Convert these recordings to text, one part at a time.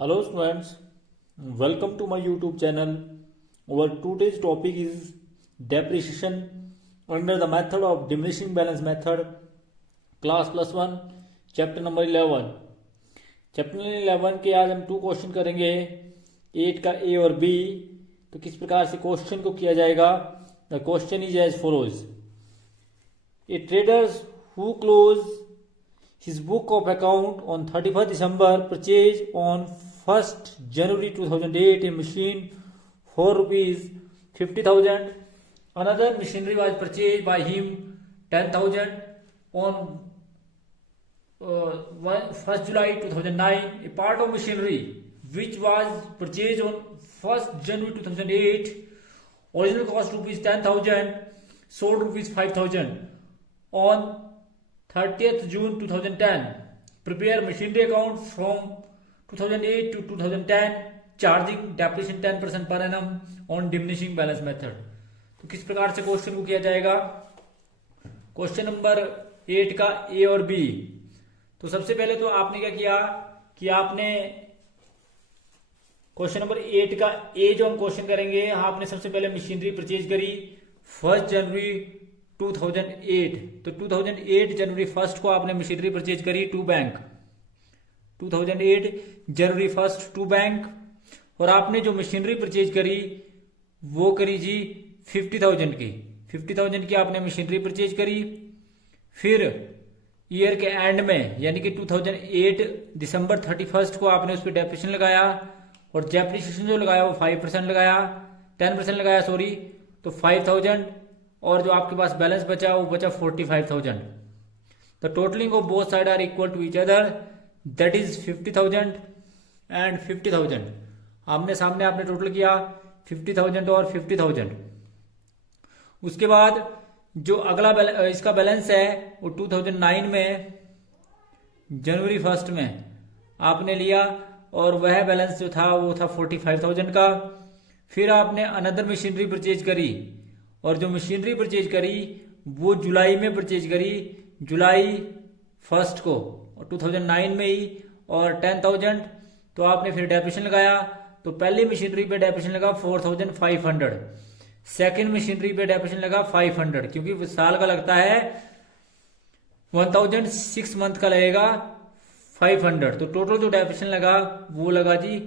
Hello students, welcome to my YouTube channel. Our today's topic is depreciation under the method of diminishing balance method, class plus 1, chapter number 11. Chapter 11 के आज हम 2 question करेंगे 8 का ए और B. तो किस प्रकार से क्वेश्चन को किया जाएगा? The question is as follows. A traders who close his book of account on 31st December purchased on 1st January 2008 a machine for rupees 50,000. Another machinery was purchased by him 10,000 on 1st July 2009. A part of machinery which was purchased on 1st January 2008, original cost rupees 10,000, sold rupees 5,000 on 30th June 2010. Prepare machinery account from 2008 to 2010, charging depreciation 10% per annum on diminishing balance method. तो किस प्रकार से question को किया जाएगा? Question number 8 का ए और B. तो सबसे पहले तो आपने क्या किया कि आपने क्वेश्चन नंबर 8 का ए जो हम क्वेश्चन करेंगे, आपने सबसे पहले मशीनरी परचेज करी 1 जनवरी 2008। तो 2008 जनवरी 1 को आपने मशीनरी परचेज करी टू बैंक, 2008 जनवरी 1 टू बैंक। और आपने जो मशीनरी परचेज करी वो करी जी 50,000 की, 50,000 की आपने मशीनरी परचेज करी। फिर ईयर के एंड में यानी कि 2008 दिसंबर 31 को आपने उस पर डेप्रिसिएशन लगाया, और डेप्रिसिएशन जो लगाया वो 5% लगाया, 10% लगाया सॉरी। तो 5,000 और जो आपके पास बैलेंस बचा वो बचा 45,000। The totalling of both side are equal to each other, that is 50,000 and 50,000। आमने सामने आपने टोटल किया 50,000 और 50,000। उसके बाद जो अगला इसका बैलेंस है वो 2009 में जनवरी 1 में आपने लिया, और वह बैलेंस जो था वो था 45,000 का। फिर आपने अनदर मशीनरी परचेज करी, और जो मशीनरी परचेज करी वो जुलाई में परचेज करी, जुलाई 1 को, और 2009 में ही, और 10,000। तो आपने फिर डेप्रिसिएशन लगाया। तो पहली मशीनरी पे डेप्रिसिएशन लगा 4,500, सेकंड मशीनरी पे डेप्रिसिएशन लगा 500, क्योंकि साल का लगता है 1,000, 6 मंथ का लगेगा 500। तो टोटल जो डेप्रिसिएशन लगा वो लगा जी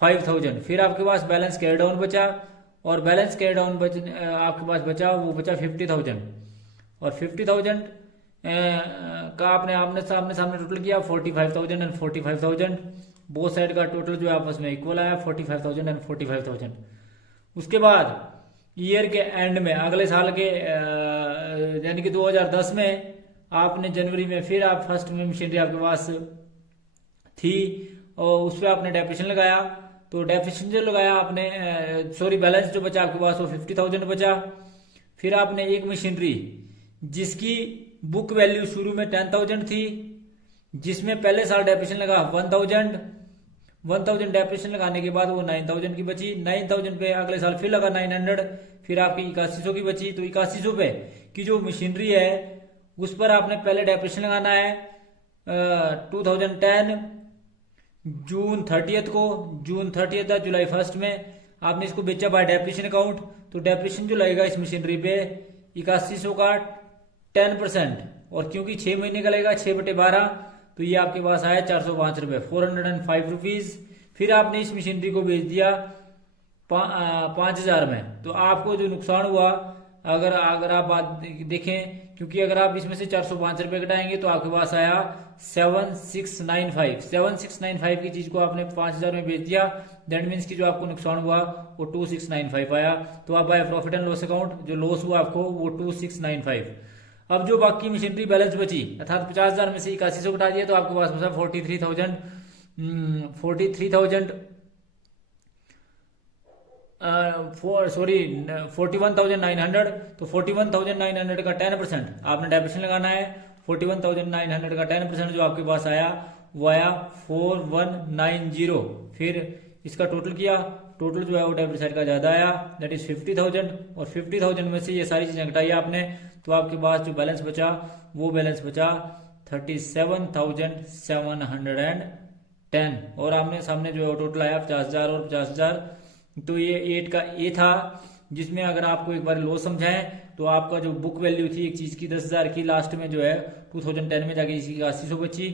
5,000। फिर आपके पास बैलेंस कैरी डाउन बचा, और बैलेंस कैरी डाउन आपके पास बचा वो बचा 50,000, और 50,000 का आपने आमने सामने टोटल किया 45,000 एंड 45,000। बोथ साइड का टोटल जो आपस में इक्वल आया 45,000 एंड 45,000। उसके बाद ईयर के एंड में अगले साल के यानी कि 2010 में आपने जनवरी में फिर आप फर्स्ट में मशीनरी आपके पास थी, और उस पर आपने डेप्रिसिएशन लगाया। तो डेप्रिसिएशन जो लगाया आपने सॉरी बैलेंस जो बचा आपके पास वो 50,000 बचा। फिर आपने एक मशीनरी जिसकी बुक वैल्यू शुरू में 10,000 थी, जिसमें पहले साल डेप्रिसिएशन लगा 1,000 डेप्रिसिएशन लगाने के बाद वो 9,000 की बची। 9,000 पे अगले साल फिर लगा 900, फिर आपकी 8100 की बची। तो 8100 पे की जो मशीनरी है उस पर आपने पहले डेप्रिसिएशन लगाना है 2010 जून 30 को, जून 30 जुलाई 1 में आपने इसको बेचा बाय डेप्रिसिएशन अकाउंट। तो डेप्रिसिएशन जो लगेगा इस मशीनरी पे 8100 का 10%, और क्योंकि 6 महीने का लगेगा 6/12, तो ये आपके पास आया 405 रुपये, 405 रुपीज। फिर आपने इस मशीनरी को बेच दिया 5,000 में। तो आपको जो नुकसान हुआ अगर आप बात देखें, क्योंकि अगर आप इसमें से 405 रुपये घटाएंगे तो आपके पास आया 7,695 की चीज को आपने 5,000 में बेच दिया। दैट मीन्स की जो आपको नुकसान हुआ वो 2,695 आया। तो आप by profit and loss account जो लॉस हुआ आपको वो 2,695। अब जो बाकी मशीनरी बैलेंस बची अर्थात 50,000 में से 8100 घटा दिया तो आपके पास बचा 43,000 41,900। तो 41,900 का 10% आपने डेप्रिसिएशन लगाना है। 41,900 का 10% जो आपके पास आया वो आया 4,190। फिर इसका टोटल किया, टोटल जो है वो डेबिट साइड का ज्यादा आया, दैट इज 50,000, और 50,000 में से ये सारी चीजें घटाई आपने, तो आपके पास जो बैलेंस बचा वो बैलेंस बचा 37,710। 10 और आपने सामने जो टोटल आया 50,000 और 50,000। तो ये 8 का ए था, जिसमें अगर आपको एक बार लॉस समझाएं तो आपका जो बुक वैल्यू थी एक चीज की 10,000 की, लास्ट में जो है 2010 में जाके इसकी 8100 बची।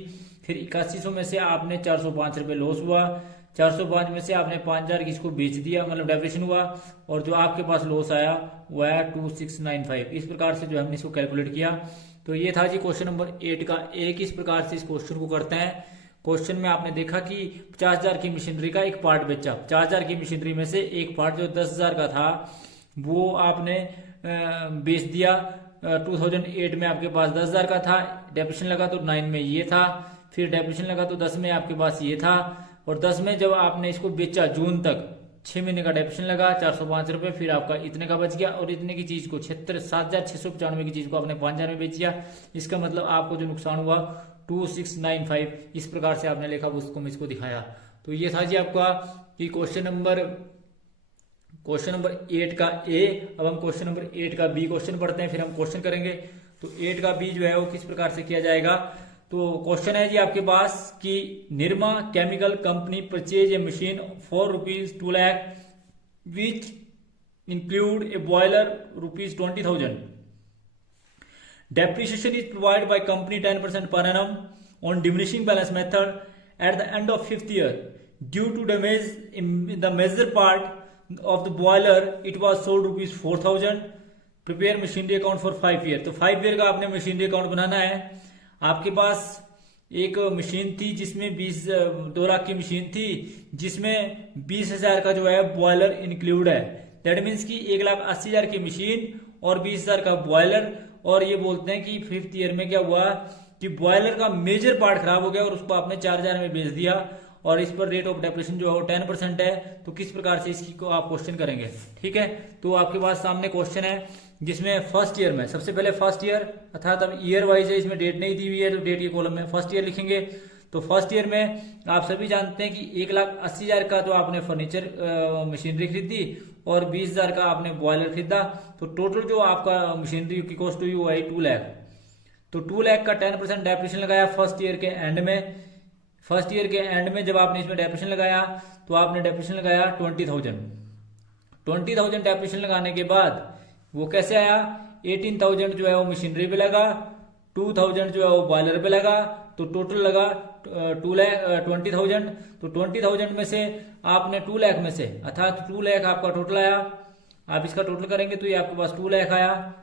फिर 8100 में से आपने 405 रुपये लॉस हुआ, 405 में से आपने 5,000 की इसको बेच दिया, मतलब डेप्रिसिएशन हुआ, और जो आपके पास लॉस आया वो आया 2695। इस प्रकार से जो हमने इसको कैलकुलेट किया। तो ये था जी क्वेश्चन नंबर 8 का ए। किस प्रकार से इस क्वेश्चन को करते हैं। क्वेश्चन में आपने देखा कि 50,000 की मशीनरी का एक पार्ट बेचा, 50,000 की मशीनरी में से एक पार्ट जो 10,000 का था वो आपने बेच दिया। 2008 में आपके पास 10,000 का था, डेप्रिसिएशन लगा तो 9 में ये था, फिर डेप्रिसिएशन लगा तो 10 में आपके पास ये था, और 10 में जब आपने इसको बेचा जून तक 6 महीने का डेप्रिसिएशन लगा 405 रुपये, फिर आपका इतने का बच गया, और इतने की चीज को 7,695 की चीज को आपने 5,000 में बेच दिया। इसका मतलब आपको जो नुकसान हुआ 2695। इस प्रकार से आपने लिखा, उसको मैं इसको दिखाया। तो ये था जी आपका कि क्वेश्चन नंबर 8 का ए। अब हम क्वेश्चन नंबर 8 का बी क्वेश्चन पढ़ते हैं, फिर हम क्वेश्चन करेंगे। तो 8 का बी जो है वो किस प्रकार से किया जाएगा। तो क्वेश्चन है जी आपके पास कि Nirma chemical company purchase a machine for ₹2 lakh which include A boiler ₹20,000। Depreciation is provided by company 10% per annum on diminishing balance method at the end of 5th year. Due to damage in the major part of the boiler, it was sold ₹4,000. Prepare machinery account for 5 year. तो 5 year का आपने machinery account बनाना है। आपके पास एक machine थी जिसमें 2 लाख की machine थी, जिसमें 20,000 का जो है बॉयलर इंक्लूड है। दैट मीन्स की 1,80,000 की मशीन और 20,000 का बॉयलर। और ये बोलते हैं कि 5th ईयर में क्या हुआ कि बॉयलर का मेजर पार्ट खराब हो गया और उसको आपने 4,000 में बेच दिया, और इस पर रेट ऑफ डेप्रिसिएशन जो है वो 10% है। तो किस प्रकार से इसकी को आप क्वेश्चन करेंगे। ठीक है, तो आपके पास सामने क्वेश्चन है जिसमें फर्स्ट ईयर में सबसे पहले फर्स्ट ईयर अर्थात अब ईयर वाइज है, इसमें डेट नहीं दी हुई है तो डेट के कॉलम में फर्स्ट ईयर लिखेंगे। तो फर्स्ट ईयर में आप सभी जानते हैं कि 1,80,000 का तो आपने फर्नीचर मशीनरी खरीदी और 20,000 का आपने बॉयलर खरीदा। तो टोटल जो आपका मशीनरी की कॉस्ट हुई वो आई 2 लाख। तो 2 लाख का 10% डेप्रिसिएशन लगाया फर्स्ट ईयर के एंड में। फर्स्ट ईयर के एंड में जब आपने इसमें डेप्रिसिएशन लगाया तो आपने डेप्रिसिएशन लगाया 20,000। 20,000 डेप्रिसिएशन लगाने के बाद वो कैसे आया, 18,000 जो है वो मशीनरी पे लगा, 2,000 जो है वो बॉयलर पे लगा, तो टोटल लगा 20,000। तो 20,000 में से आपने 2 लाख में से अर्थात 2 लाख आपका टोटल आया। आप इसका टोटल करेंगे तो ये आपके पास 2 लाख आया।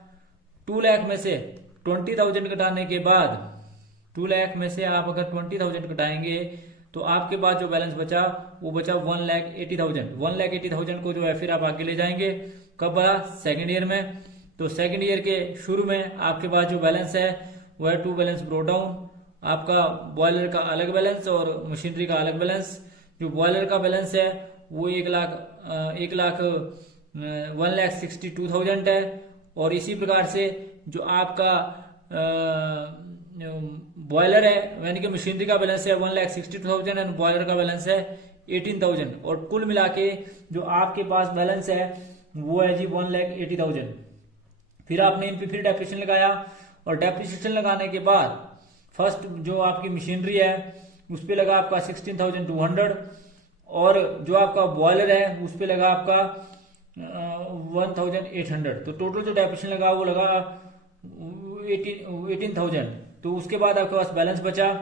2 लाख में से 20,000 घटाने के बाद 2 लाख में से आप अगर 20,000 घटाएंगे तो आपके पास जो बैलेंस बचा वो बचा 1,80,000। 1,80,000 को जो है फिर आप आगे ले जाएंगे। कब बना, सेकेंड ईयर में। तो सेकेंड ईयर के शुरू में आपके पास जो बैलेंस है वो है 2 बैलेंस ब्रो डाउन, आपका बॉयलर का अलग बैलेंस और मशीनरी का अलग बैलेंस। जो बॉयलर का बैलेंस है वो 1,62,000 है। और इसी प्रकार से जो आपका बॉयलर है यानी कि मशीनरी का बैलेंस है 1,62,000 एंड बॉयलर का बैलेंस है 18,000, और कुल मिला के जो आपके पास बैलेंस है वो है जी 1,80,000। फिर आपने इन पे फिर डेप्रिसिएशन लगाया, और डेप्रिसिएशन लगाने के बाद फर्स्ट जो आपकी मशीनरी है उस पे लगा आपका 16,200, और जो आपका बॉयलर है उस पे लगा आपका 1,800। तो टोटल जो डेप्रिसिएशन लगा वो लगा 18,000। तो उसके बाद आपके पास बैलेंस बचा,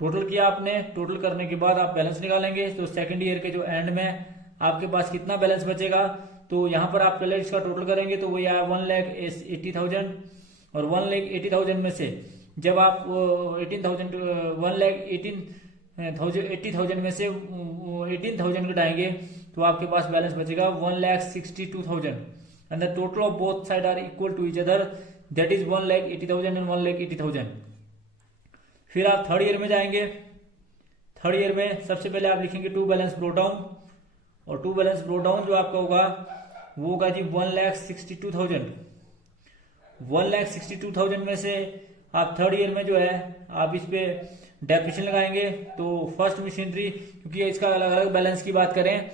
टोटल किया आपने, टोटल करने के बाद आप बैलेंस निकालेंगे। तो सेकंड ईयर के जो एंड में आपके पास कितना बैलेंस बचेगा, तो यहाँ पर आप पहले इसका टोटल करेंगे तो वो आया 1,80,000। और 1,80,000 में से जब आप 1,80,000 में से 18,000 घटाएंगे तो आपके पास बैलेंस बचेगा 1,62,000 and the total of both side are equal to each other, that is 1,80,000 and 1,80,000। फिर आप थर्ड ईयर में जाएंगे। थर्ड ईयर में सबसे पहले आप लिखेंगे 2 बैलेंस ब्रो डाउन, और 2 बैलेंस ब्रो डाउन जो आपका होगा वो होगा जी 1,62,000। 1,62,000 में से आप थर्ड ईयर में जो है आप इस पे डेप्रिसिएशन लगाएंगे। तो फर्स्ट मशीनरी, क्योंकि इसका अलग अलग बैलेंस की बात करें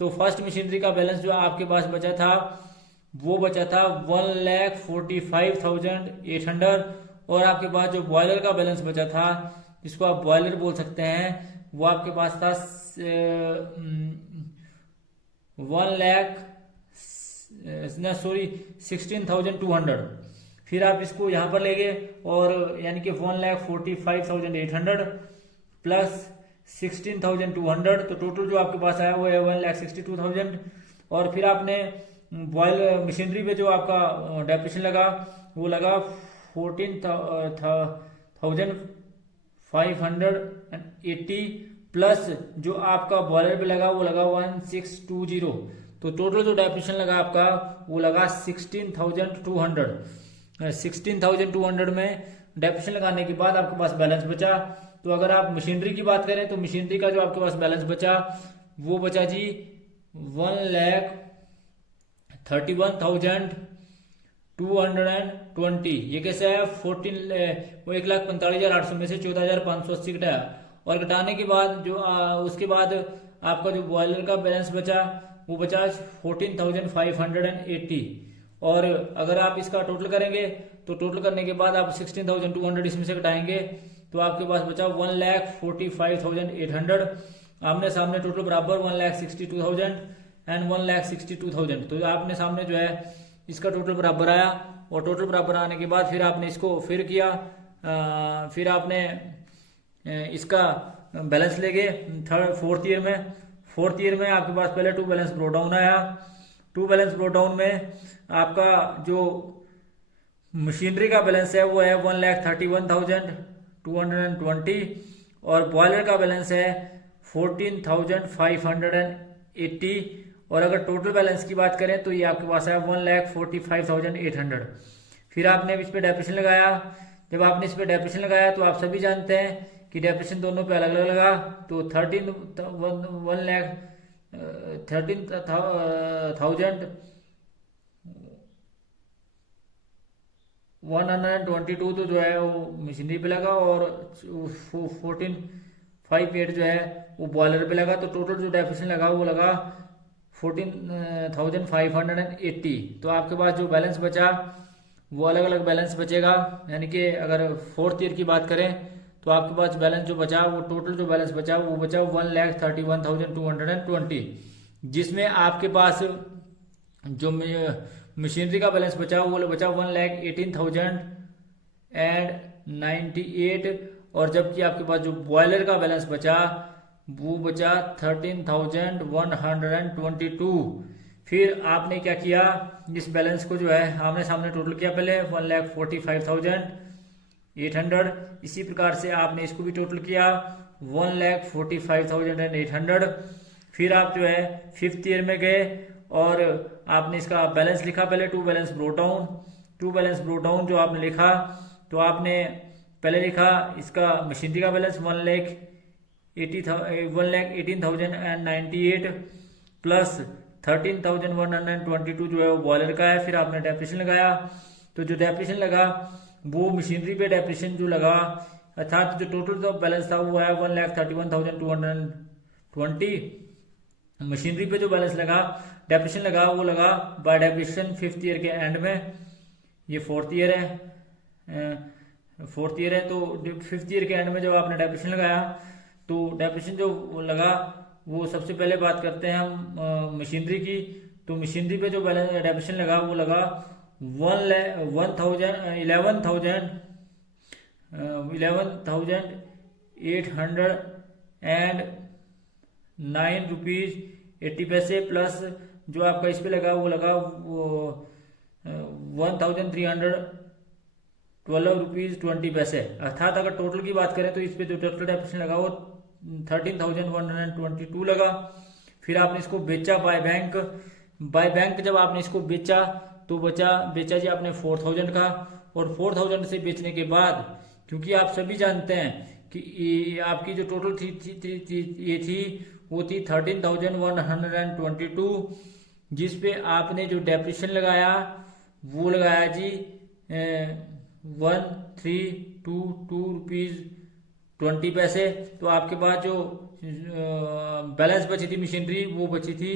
तो फर्स्ट मशीनरी का बैलेंस जो आपके पास बचा था वो बचा था 1,45,800, और आपके पास जो बॉयलर का बैलेंस बचा था जिसको आप बॉयलर बोल सकते हैं वो आपके पास था 16,200। फिर आप इसको यहाँ पर ले गए और यानी कि 1,45,800 प्लस 16,200, तो टोटल जो आपके पास आया वो है 1,62,000। और फिर आपने बॉयल मशीनरी पे जो आपका डेप्रिसिएशन लगा वो लगा 14,580 प्लस जो आपका बॉयलर पे लगा वो लगा 1620। तो टोटल जो डेप्रिसिएशन लगा आपका वो लगा 16,200। 16,200 में डेप्रिसिएशन लगाने के बाद आपके पास बैलेंस बचा। तो अगर आप मशीनरी की बात करें तो मशीनरी का जो आपके पास बैलेंस बचा वो बचा जी 1,31,220। ये कैसे है? 1,45,800 में से 14,580 घटाया और घटाने के बाद जो उसके बाद आपका जो बॉयलर का बैलेंस बचा वो बचा 14,580। और अगर आप इसका टोटल करेंगे तो टोटल करने के बाद आप 16,200 इसमें से घटाएंगे तो आपके पास बचा 1,45,800। आमने सामने टोटल बराबर 1,62,000 एंड 1,62,000। तो आपने सामने जो है इसका टोटल बराबर आया और टोटल बराबर आने के बाद फिर आपने इसको फिर किया, फिर आपने इसका बैलेंस ले गए फोर्थ ईयर में। फोर्थ ईयर में आपके पास पहले टू बैलेंस ब्रो डाउन आया। टू बैलेंस ब्रो डाउन में आपका जो मशीनरी का बैलेंस है वो है 1,31,220 और बॉयलर का बैलेंस है 14,580। और अगर टोटल बैलेंस की बात करें तो ये आपके पास है 1,45,800। फिर आपने इस पे डेप्रिसिएशन लगाया। जब आपने इस पे डेप्रिसिएशन लगाया तो आप सभी जानते हैं कि डेप्रिसिएशन दोनों पे अलग अलग लगा। तो 13,122 तो जो है वो मशीनरी पे लगा और 14,580 जो है वो बॉयलर पे लगा। तो टोटल जो डेप्रिसिएशन लगा वो लगा 14,580। तो आपके पास जो बैलेंस बचा वो अलग अलग बैलेंस बचेगा। यानी कि अगर फोर्थ ईयर की बात करें तो आपके पास बैलेंस जो बचा वो टोटल जो बैलेंस बचा वो बचा 1,31,220, जिसमें आपके पास जो मशीनरी का बैलेंस बचा वो बचा 1,18,098 और जबकि आपके पास जो बॉयलर का बैलेंस बचा वो बचा 13,122। फिर आपने क्या किया, इस बैलेंस को जो है आमने सामने टोटल किया पहले 1,45,800। इसी प्रकार से आपने इसको भी टोटल किया 1,45,800। फिर आप जो है फिफ्थ ईयर में गए और आपने इसका बैलेंस लिखा पहले to balance brought down. To balance brought down जो आपने लिखा तो आपने पहले लिखा इसका मशीनरी का बैलेंस 1,18,098 प्लस 13,122 जो है वो बॉयलर का है। फिर आपने डेप्रिसिएशन लगाया। तो जो डेप्रिसिएशन लगा वो मशीनरी पे डेप्रिसिएशन जो लगा अर्थात जो टोटल जो बैलेंस था वो है 1,31,220। मशीनरी पे जो बैलेंस लगा डेप्रिसिएशन लगा वो लगा बाय डेप्रिसिएशन फिफ्थ ईयर के एंड में। ये फोर्थ ईयर है, तो फिफ्थ ईयर के एंड में जब आपने डेप्रिसिएशन लगाया तो डेप्रिसिएशन जो लगा वो सबसे पहले बात करते हैं हम मशीनरी की। तो मशीनरी पे जो बैलेंस डेप्रिसिएशन लगा वो लगा 11,809 रुपीज 80 पैसे प्लस जो आपका इस पे लगा वो लगा 1,312 रुपीज 20 पैसे। अर्थात अगर टोटल की बात करें तो इस पे जो टोटल डेप्रिसिएशन लगा वो 13,122 लगा। फिर आपने इसको बेचा बाय बैंक। बाय बैंक जब आपने इसको बेचा तो बेचा जी आपने 4,000 का। और 4,000 से बेचने के बाद क्योंकि आप सभी जानते हैं कि आपकी जो टोटल थी वो थी 13,122, जिसपे आपने जो डेप्रिसिएशन लगाया वो लगाया जी 1,322 रुपीज 20 पैसे। तो आपके पास जो बैलेंस बची थी मशीनरी वो बची थी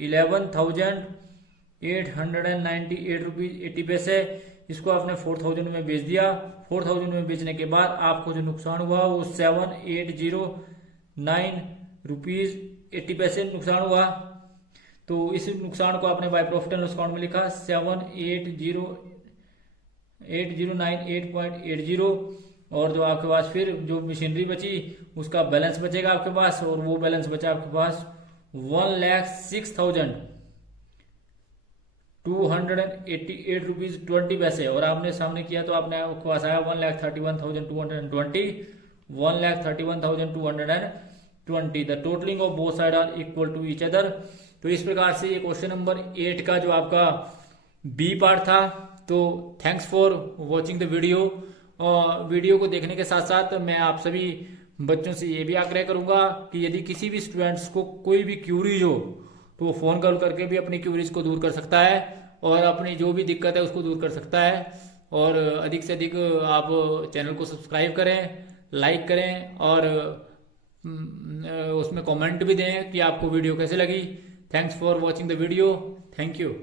11,898 रुपीज 80 पैसे। इसको आपने 4000 में बेच दिया। 4000 में बेचने के बाद आपको जो नुकसान हुआ वो 7809 रुपीज 80 पैसे नुकसान हुआ। तो इस नुकसान को आपने by profit and loss account में लिखा 7809.80 और जो आपके पास फिर जो मशीनरी बची उसका बैलेंस बचेगा आपके पास, और वो बैलेंस बचा आपके पास 1,06,288 रुपीज 20 पैसे, और आपने सामने किया तो आपने आपके पास आया 1,31,220, 1,31,220। The totalling of both side are equal to each other. तो इस प्रकार से ये क्वेश्चन नंबर 8 का जो आपका बी पार्ट था। तो thanks for watching the video. और वीडियो को देखने के साथ साथ मैं आप सभी बच्चों से ये भी आग्रह करूंगा कि यदि किसी भी स्टूडेंट्स को कोई भी क्यूरीज हो तो वो फोन कॉल करके भी अपनी क्यूरीज को दूर कर सकता है और अपनी जो भी दिक्कत है उसको दूर कर सकता है। और अधिक से अधिक आप चैनल को सब्सक्राइब करें, लाइक करें और उसमें कमेंट भी दें कि आपको वीडियो कैसे लगी। Thanks for watching the video. Thank you.